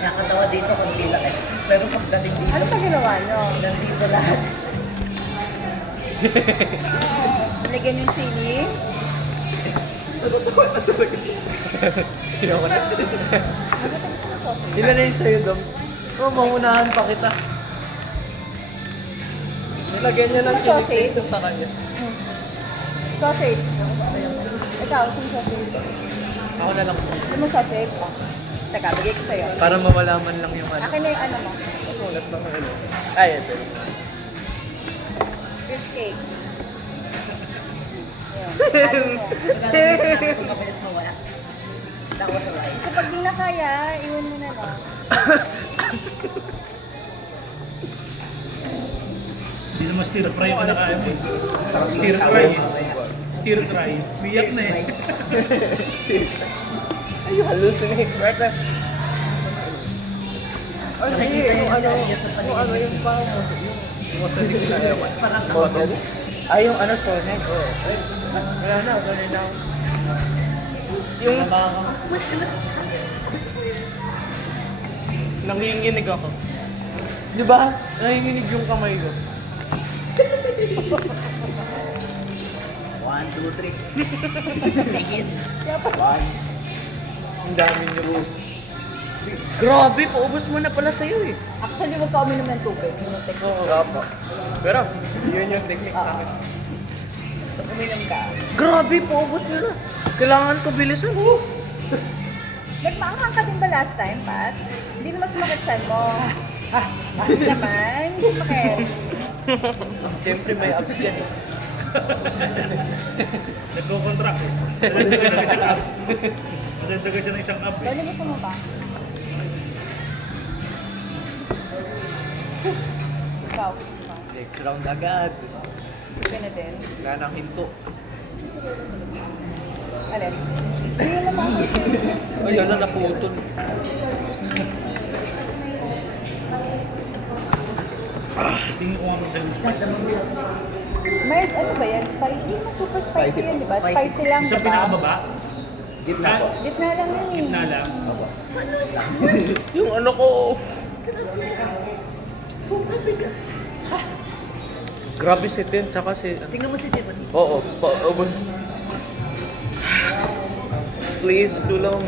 Nakatawa dito kung pila eh. Pero pagdating dito, Ano pa ginawa nyo? nandito lahat. Nilagyan yung sili? Ayoko na. Sila na yun sa'yo, Dom. Oh, mamunahan pa kita. Nilagyan niya ng Gusto mo chili sausage? flakes sa kanya. Sausage. Ikaw, gusto mo sausage? Ako na lang. Gusto mo sausage? Oh. Teka, bigay ko sa'yo. Para mawalaman lang yung ano. Akin na yung ano mo. Ulat lang ang ano. Ay, ito. Fish cake. Ayan. Ano mo? Kung mabilis mawala. Tawa sa live. So pag di na kaya, iwan mo na lang. Hindi naman stir fry yung kinakain mo. Stir fry eh. Stir fry. Biyak na eh. Ay, hallucinate. Right na. Ay, Nakikita yung niya ano, sa kanya sa paligid. yung ano, yung parang yung masalig na naman. Parang Bottle? Ay, yung ano, stonehenge. Ay, wala na, ganun na. Yung... Nanginginig ako. Di ba? Nanginginig yung kamay ko. 1, 2, 3. tingin. Ang dami niyo. Grabe, paubos mo na pala sa'yo eh. Actually, huwag ka uminom ng tubig. Yun yung technique. Oo. Pero, yun yung technique sa akin. Pag uminom ka. Grabe, paubos nyo na. Kailangan ko bilisan. Nagmaanghang ka din ba last time, Pat? Hindi naman sumakit siyan mo. Hindi naman. Hindi sumakit. Siyempre may abs yan. Nagko-contract eh. Madagdagan siya ng ab. Madagdagan siya ng isang ab eh. Balik mo ba? Ikaw. Next round agad. Sige na din. Wala nang hinto. Alin? Hindi mo naman. Ay, yun na naputol. Tingin ko nga minsan. May ano ba yan? Spicy? Hindi naman super spicy yan, di ba? Spicy lang, di Sa ba? pinakababa, Gitna po. Gitna lang yun eh. gitna lang. Yung ano ko. Grabe si Tin, tsaka si... Tingnan mo si Timothy. Oo, please, tulong.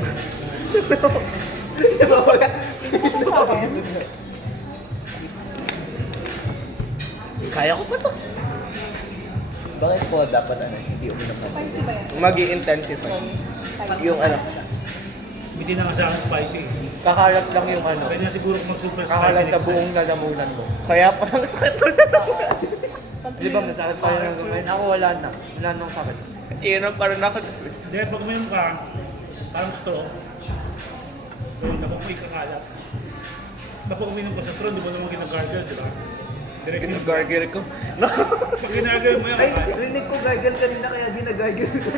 Kaya ko pa to. Bakit po dapat hindi uminom na? Spicy ba yan? Mag-i-intensify. Yung ano, Hindi na nga sa akin spicy. Kakalat lang yung ano. Pwede na siguro kung mag-super spicy. Kakalat sa next time. buong lalamunan mo. kaya parang sakit ulit. Di ba masakit pa rin ang gawin? Ako wala na. Wala nang sakit. Inom pa rin ako. Hindi, pag uminom ka, parang straw. Pwede na kung may kakalat. Kapag uminom ka sa straw, di mo naman ginagargle, di ba? Direct yung Gargle ko. Pag ginagargle mo yan, Ay, kakalat. rinig ko gargle kanina kaya ginagargle ko.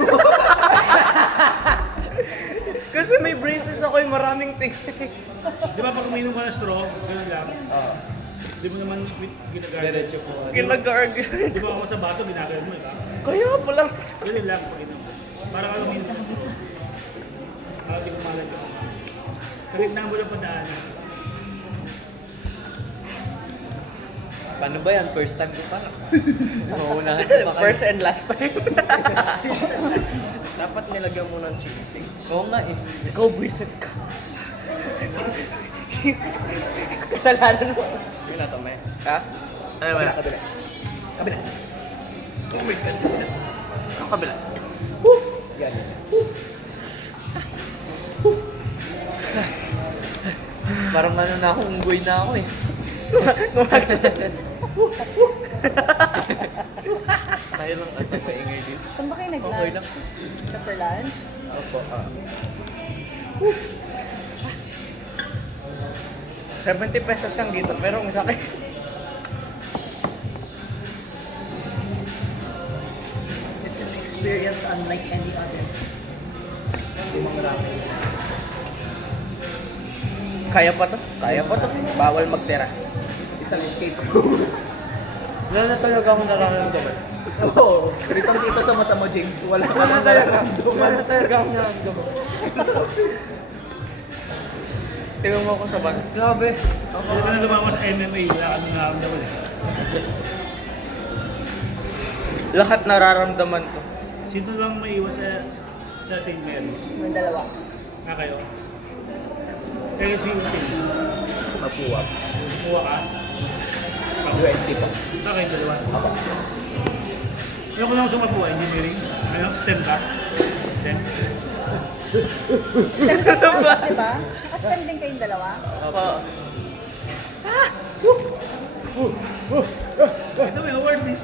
Kasi may braces ako yung maraming tingin. Di ba pag uminom ka ng straw, gano'n lang. Di mo naman ginagargle. Diretso po. Ginagargle. Di ba ako sa bato, ginagargle mo, di ba? Kaya pala. Gano'n lang pag inom. Para ka uminom ng straw. Para di kumalat yun. Kahit na mo lang padaanan. Paano ba yan? First time ko pa. Mauunahan pa kayo. First and last time. Dapat nilagyan mo ng chili. Oo nga eh. Ikaw, visit ka. Kasalanan mo. Yun na to, may. Ha? Ano ba? Kabila. Kabila. Oh my God. Ang kabila. Yan. Parang ano na ako, unggoy na ako eh. Kaya lang ako maingay dito. Saan ba kayo Okay nag-lunch? lang. Sa for lunch? Opo. 70 pesos lang dito, pero ang sakit. It's an experience unlike any other. Kaya pa to? Kaya pa to. Bawal magtira. Isang escape. Wala na talaga akong nararamdaman. Oo. Kitang-kita sa mata mo, James. Wala ka Wala nang na talaga. Wala nararamdaman. na talaga akong nararamdaman. Tingnan mo ako sa ban. Grabe. Hindi ka na lumama sa MMA, wala ka nang nararamdaman eh. Lahat nararamdaman ko. Sino lang may iwas sa St. Mary's? Yung dalawa. Kayo? Kayo si Utin. Mapuwap. Kumuha ka? UST pa. Kayo dalawa? Ayoko lang sumapuha, engineering. Ano? STEM ka? STEM? Diba? Naka-spend din kayong dalawa? Opo. Ito may award eh.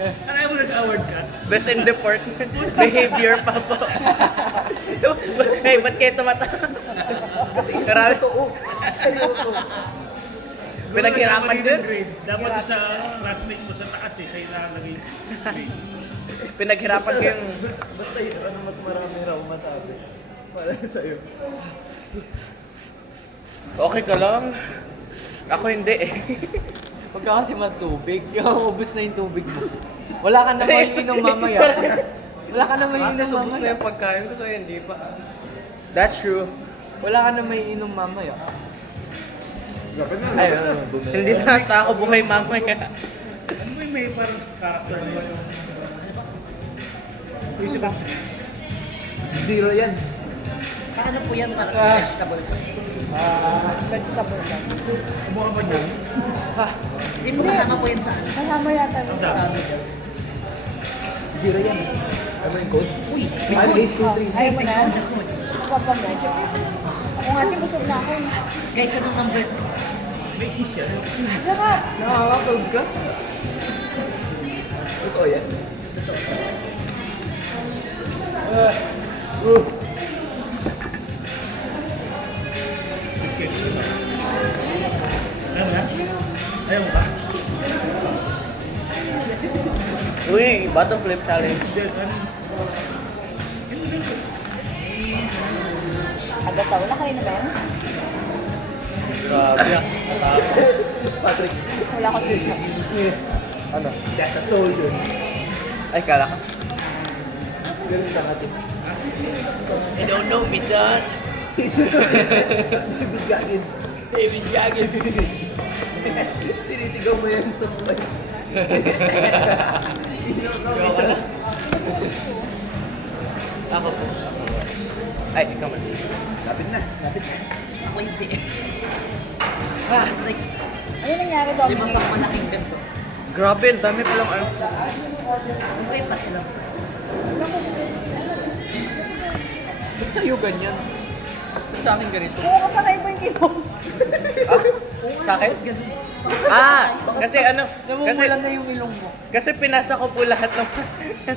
Ano mo nag-award ka? Best in department. Behavior pa po. Hey, ba't kayo tumatawa? Marami to. Seryoso. Pinaghirapan Dapat din. grade. Dapat doon sa classmate mo sa taas eh. Kayo lang naging grade. Pinaghirapan ko yung... Basta yun, ano mas marami raw masabi. Para sa'yo. Okay ka lang. Ako hindi eh. Pagka kasi matubig, ubus na yung tubig mo. Wala ka na maiinom mamaya. Wala ka na maiinom Ubus na mamaya. yung pagkain ko, so hindi pa. That's true. Wala ka na maiinom mamaya. Ay, ano, bumili. Hindi na ata ako buhay mamaya. Ano ba yung may parang character mo yung... Yung isa ba? Zero yan. Paano po yan para vegetable? Vegetable lang. Kumuha ba niyan? Hindi mo kasama po yan saan? Kasama yata Ang nito. dami. Zero yan. Ano yung code? Uy! 5823. Ayaw mo na? Papa medyo. Ako nga din busog na ako. Guys, anong number? May cheese yan. Lahat. Nakakatog ka? Totoo yan. Ayaw na? Ayaw mo ba? Uy, bottom flip challenge. Yes, ano? Agad taon na kayo na ba yan? Grabe ah. Patrick. Wala ko dito. Ano? That's a soldier. Ay, kala ka. Ganun ka natin. I don't know, Misan. Biganin. David Yagan. Sinisigaw mo yan sa spy. Joke na. Ako po. Ay, ikaw man. Lapit na. Ako hindi. Ah, like, Ano nangyari, 5 Dominic? pang malaking ganito. Grabe, ang dami palang ano. Hintay pa sila. Ba't sa'yo ganyan? Ba't sa akin ganito? Oo, kapatay po yung kinom. Sa akin? Ah, kasi ano, kasi Namumulan na yung ilong mo. kasi pinasa ko po lahat ng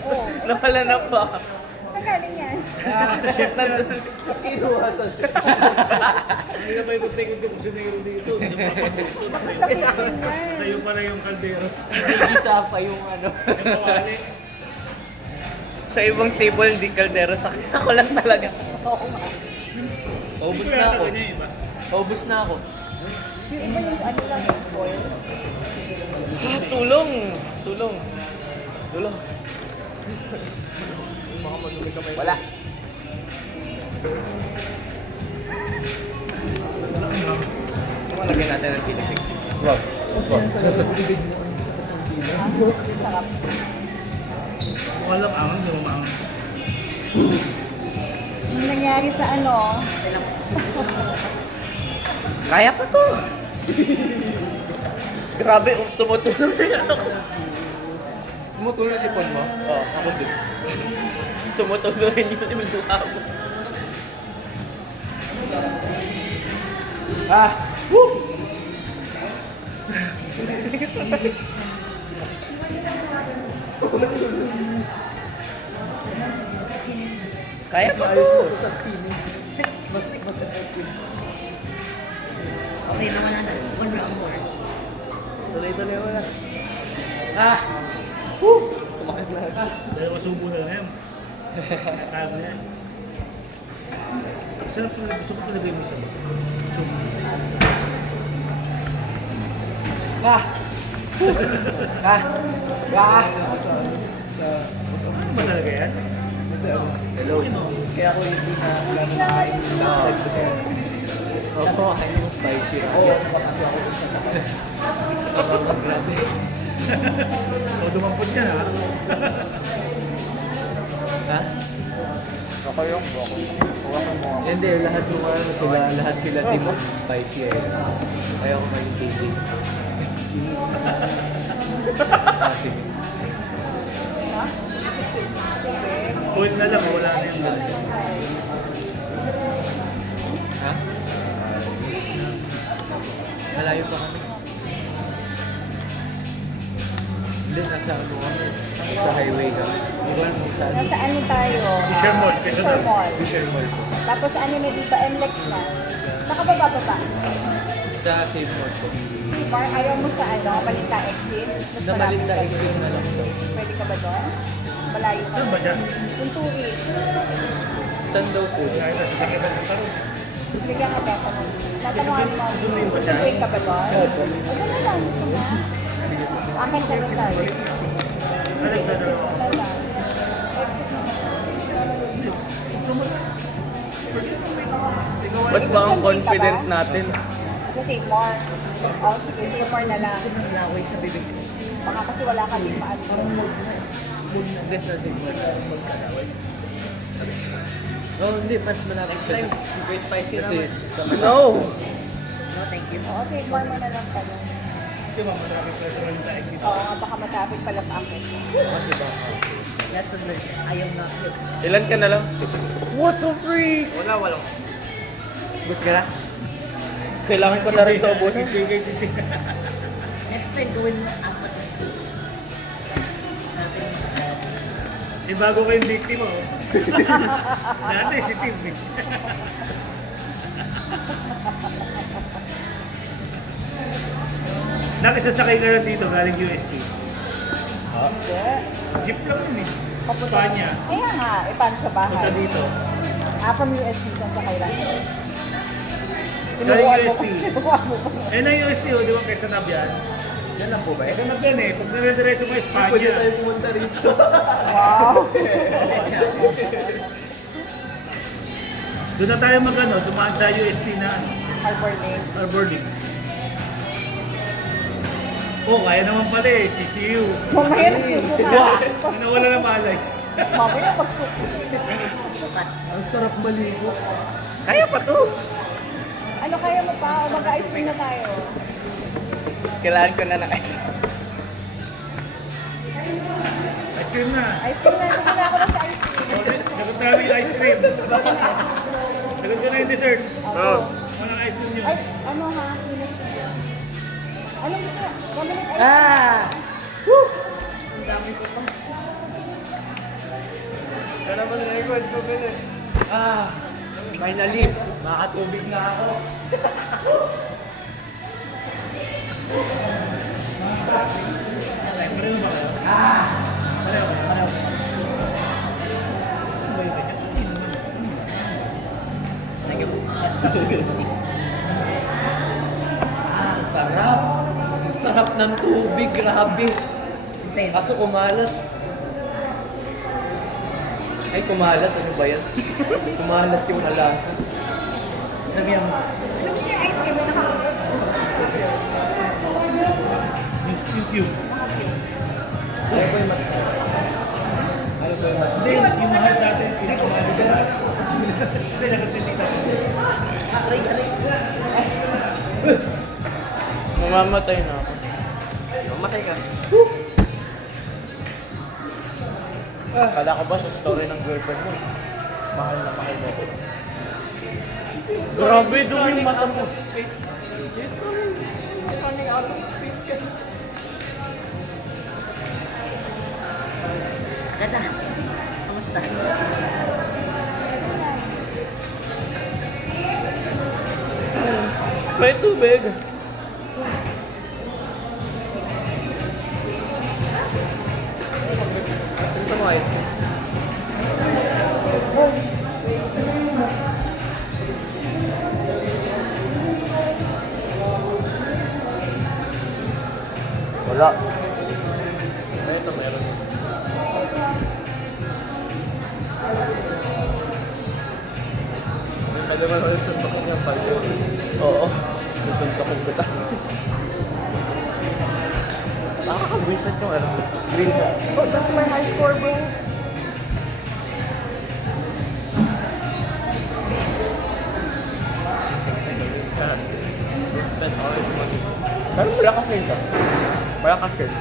Oo. nawala na po ako. Saan galing yan? Kinuha sa siya. Hindi na may kutikot yung kusinero dito. Sa kitchen yan. Sa'yo pala yung kaldero. Isa pa yung ano. Yung kawali. Sa ibang table, hindi kaldero. Sa akin, ako lang talaga. Oo nga. Paubos na ako. Kanya yung iba. Paubos na ako. Yung iba yung ano lang yung foil. Ah, tulong! Tulong! Tulong! Wala. So, lagyan natin ng tinipig. Wow. Sarap. Walang angang, hindi mo maangang. Yung nangyari sa ano, Kaya pa to! Grabe, tumutulong na yan ako. Tumutulong yung ipon mo? Oo, ako din. Tumutulong rin yung luha mo. Ah! Woo! Kaya pa to! Ayos mo sa skinny. Mas effective. Okay naman na. One round more. Tuloy-tuloy mo na. Ah! Sumakit na. Dahil masubo na yan. Tago yan. Sarap talaga. Gusto ko talaga yung isa. Ah! Ah! Ah! Ano ba talaga yan? Hello. Kaya ako hindi na gano'n kain. Opo, kayo yung spicy. Oo, kasi ako sa Grabe. O, dumampot yan ha. Ha? Ako yung boko. Huwakan mo ako. Hindi, lahat yung ano sila, lahat sila team of spicy eh. Kaya ako may KD. Kasi, Point na lang, wala na yung dala. ha? Malayo pa kami. Hindi, nasa ano kami. Sa highway kami. Hindi ko alam kung saan. nasa ano tayo? Fisher Mall, Fisher Fisher Mall. Fisher Mall po. Tapos ano na dito, MLEX na. Nakababa pa ba? Sa Save Mall po. Mar, ayaw mo sa ano, Balita Exit? Mas Sa malapit Balita ka Exit doon. na lang daw. Pwede ka ba doon? Malayo ka. Saan ba dyan? Yung tourist. Saan daw po? Kahit na sasakit ang karoon. Bigyan ka ba? Tatanungan mo. Doon ba siya? Tuwing ka ba doon? O doon na lang. Gusto mo? Akin ka na tayo. Balik na daw. Wala lang. Exit na. Ba't ba ang confident natin? Sa Save More. O, sige, Save More na lang. Wait sa bibig. Baka kasi wala ka din maano. Hindi sa Save Mall. Oh, hindi. Mas malaki sa super spicy kasi sa No! No, thank you. Oo, Save More mo na lang pala. Di ba, matraffic na sa Balita Exit. Oo, baka matapit pala pa ako. Kasi baka. Lesson learned. Ayaw na. Ilan ka na lang? What the freak? Wala. Gusto ka na? Kailangan ko na rin ito ubusin. Next time, gawin mo apat na soup. Di bago kayong biktima oh. Dati si Tim eh. Nakisasakay ka lang dito galing UST. Hindi. Jeep lang yun eh. Papunta. Spanya. Kaya nga, paano sa bahay? Punta dito. From UST sa Kailan. Galing UST. Kinukuha mo pa. Eh na UST oh, di ba kaysa Nabyan? Yan lang po ba? Kaysa Nabyan eh. Pag nire-diretso mo Pwede Espanya. tayo pumunta rito. Wow. Doon na tayo mag-ano, dumaan sa UST na ano. Harbor Lake. Arbor Lake. Oh, kaya naman pala eh. TCU. Mamaya nagsusuka. Nawala na malay. Mamaya magsuka. Ang sarap maligo. Kaya pa to. Ano kaya mo pa? O mag-ice cream na tayo. Kailangan ko na ng ice. Ice cream na. Ice cream na. Tumula ako na sa ice cream. Sagot namin yung ice cream. Sagot ko na yung dessert. Oh. Walang ice cream yun. Ay, ano ha? Finish ko. Ano gusto mo? Mabilit ice cream. Ah! Ang dami ko pa. Sana ba na-record ko ba Ah! Finally, makatubig na ako. Pareho ba kayo? Pareho. Ano ba yung ganyan? Thank you. Ang sarap. Ang sarap ng tubig, grabe. Kaso kumalat. Ay, kumalat. Ano ba yan? Kumalat yung alasa. Lagyan mo. Ano gusto yung ice cream? May nakakulot. Yung cube. Ano ba yung mas? Ano ba yung mas? Hindi, yung mahal natin. Pinakamahal ka. Hindi, nagkasisita. Mamamatay na ako. Mamatay ka. Kala ko ba sa story ng girlfriend mo? Mahal na mahal mo ko. Grabe, dumi yung mata mo. Ganda. Kamusta? May tubig. Gusto mo ice cream? Wala. Ito meron. Kaya naman ulit sa bakit ng palyo. Oo. Nasuntokin ko tayo. Nakakabwisit yung ano. Green na. Oh, that's my high score, bro. Pero wala ka share ka. Wala ka share.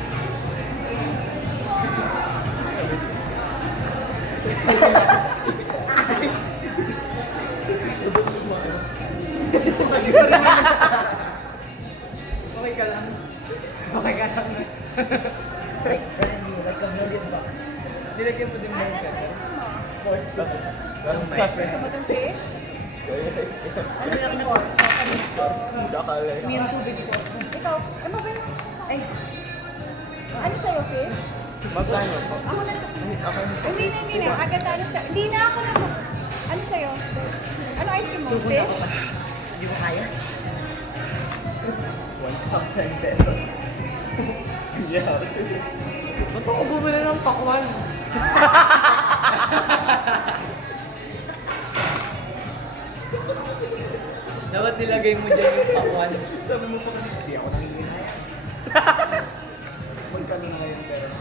Okay ka lang. Okay ka lang. Like a million bucks. Nilagyan mo din mo yung pesa. Force bucks. Gusto mo itong fish? Ano yung report? May ang tubig ko. Ikaw, ano ba yun? Ay. Ano sa'yo, fish? Magkano po? Ako na to. Hindi na. Agad ano siya. Hindi na ako na. Ano sa'yo? Ano ice cream mo? Fish? Hindi mo kaya? 1,000 pesos. Yeah. Ba't ako bumili ng pakwan? Dapat nilagay mo dyan yung pakwan. Sabi mo pa kanina, hindi ako nanginginaya. Magkano na ngayon pero?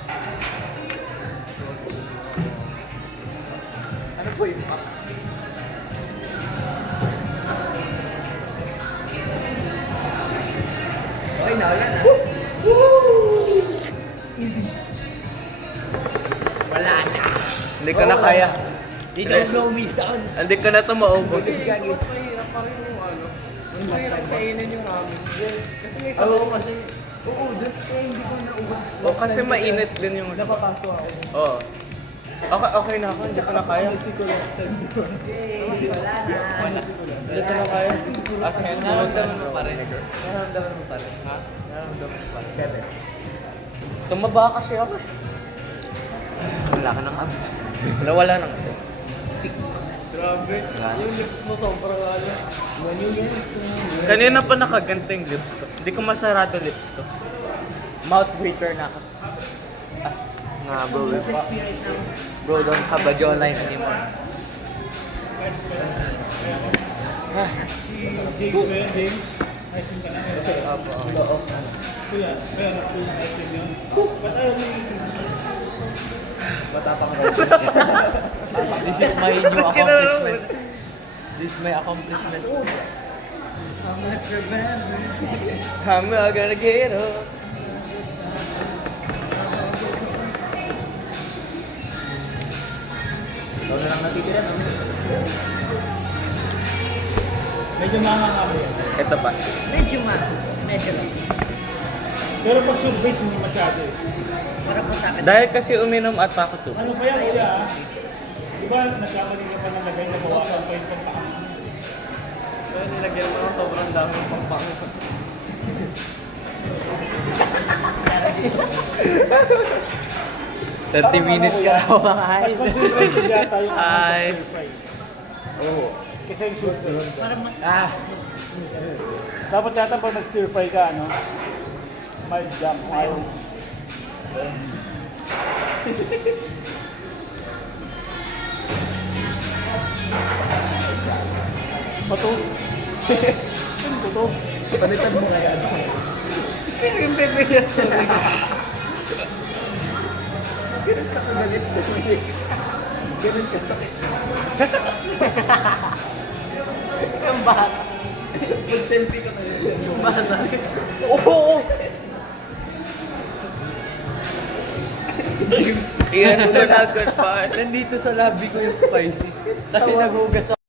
Ano po yung pack? Okay na, wala na. Easy. Wala na. Hindi ko na kaya. You don't know me, son. Hindi ko na ito maubos. Mahirap pa rin yung ano. Mahirap kainin yung ramen. Kasi may Oo, sabaw kasi, oo, dun, kaya hindi ko naubos. O kasi mainit din yung... Napapaso ako. Oo. Okay na ako. Hindi ko na kaya. Kasi ko last time doon. wala na. Hindi ko na kaya. Okay, Nararamdaman mo pa rin. Nararamdaman mo pa rin. Ha? Nararamdaman mo pa rin. Tumaba kasi ako. Wala ka ng abs. Wala nang ito. 6 Grabe. Yung lips mo sobrang ano. Kanina pa nakaganto yung lips ko. Hindi ko masarado lips ko. Mouth breather na ako. Ah, nga bro. Bro, don't have a jawline anymore. Si James ba yun? James? Ice cream ka na. Oo. Kuya, kaya na-prove na ice cream yun. Ba't ayaw mo yung Matapang na. This is my new accomplishment. This is my accomplishment. I'm not gonna get up. Ikaw na lang natitira. No? medyo mama nga mo yan. Ito pa. Medyo man. Medyo lang. Pero pag surface, hindi masyado eh. Para po sa akin. Dahil kasi uminom at ako to. Ano pa yan, kuya? Di ba nagkamali ka pa ng lagay na bawasan pa yung pagpaka? Kaya nilagyan mo ng sobrang dami ng pampang. minutes ka na Mas kumakain. concentrated yata yung Hi. stir-fry. Oo. Kasi yung susunod. Ah, Dapat yata pag nag-stir fry ka, ano? Mild jump, mild. Pato. Pato. Palitan mo kaya. yung bibigyan ko. Ganun ka kagalit. Ganun ka sakit. Yung bata. Mag-selfie ka na yun. Yung bata. Oo! Iyan mo na agad pa. Nandito sa labi ko yung spicy. Kasi naghugas ako.